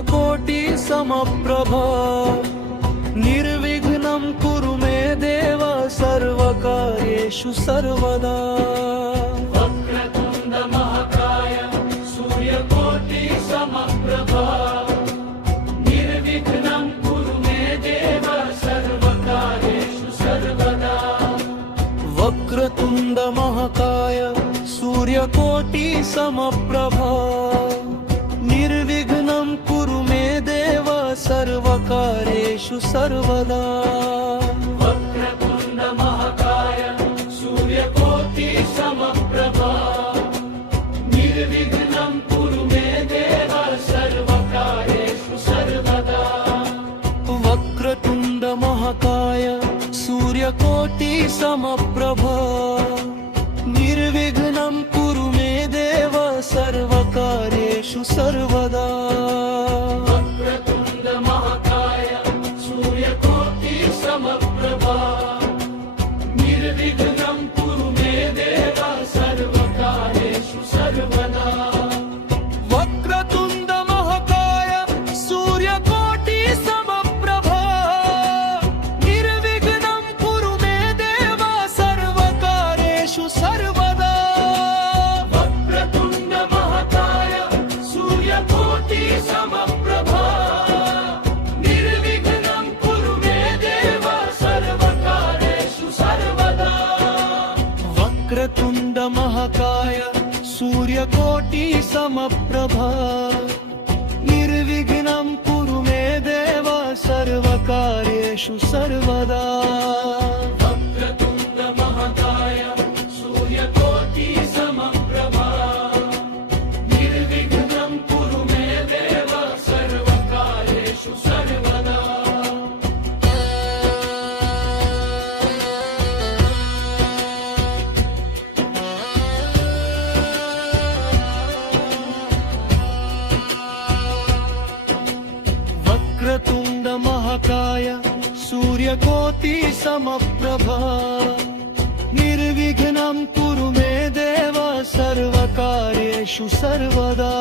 सूर्यकोटि समप्रभा निर्विघ्नं कुरु मे देव सर्वकार्येषु सर्वदा। वक्रतुण्ड महाकाय सूर्यकोटि समप्रभा निर्विघ्नं कुरु मे देव सर्वकार्येषु सर्वदा। वक्रतुण्ड महाकाय सूर्यकोटि समप्रभा निर्विघ्नं कुरु मे देव सर्वकार्येषु सर्वदा। वक्रतुण्ड महाकाय सूर्यकोटि समप्रभा निर्विघ्नं कुरु मे देव सर्वकार्येषु सर्वदा। वक्रतुण्ड महाकाय सूर्यकोटि समप्रभा निर्विघ्नं कुरु मे देव सर्वकार्येषु सर्वदा। वक्रतुण्ड महाकाय सूर्यकोटि समप्रभा निर्विघ्नं कुरु मे देव सर्वकार्येषु सर्वदा। वक्रतुण्ड महाकाय सूर्यकोटि समप्रभा निर्विघ्नं कुरु मे देव सर्वकार्येषु सर्वदा। वक्रतुण्ड महाकाय सूर्यकोटि समप्रभा निर्विघ्नं कुरु मे देव सर्वकार्येषु सर्वदा। वक्रतुण्ड महाकाय सूर्यकोटि समप्रभा निर्विघ्नं कुरु मे देव सर्वकार्येषु सर्वदा। वक्रतुण्ड महाकाय सूर्यकोटि समप्रभा निर्विघ्नं कुरु मे देव सर्वकार्येषु सर्वदा। वक्रतुण्ड महाकाय सूर्यकोटि समप्रभा निर्विघ्नं कुरु मे देव सर्वकार्येषु सर्वदा।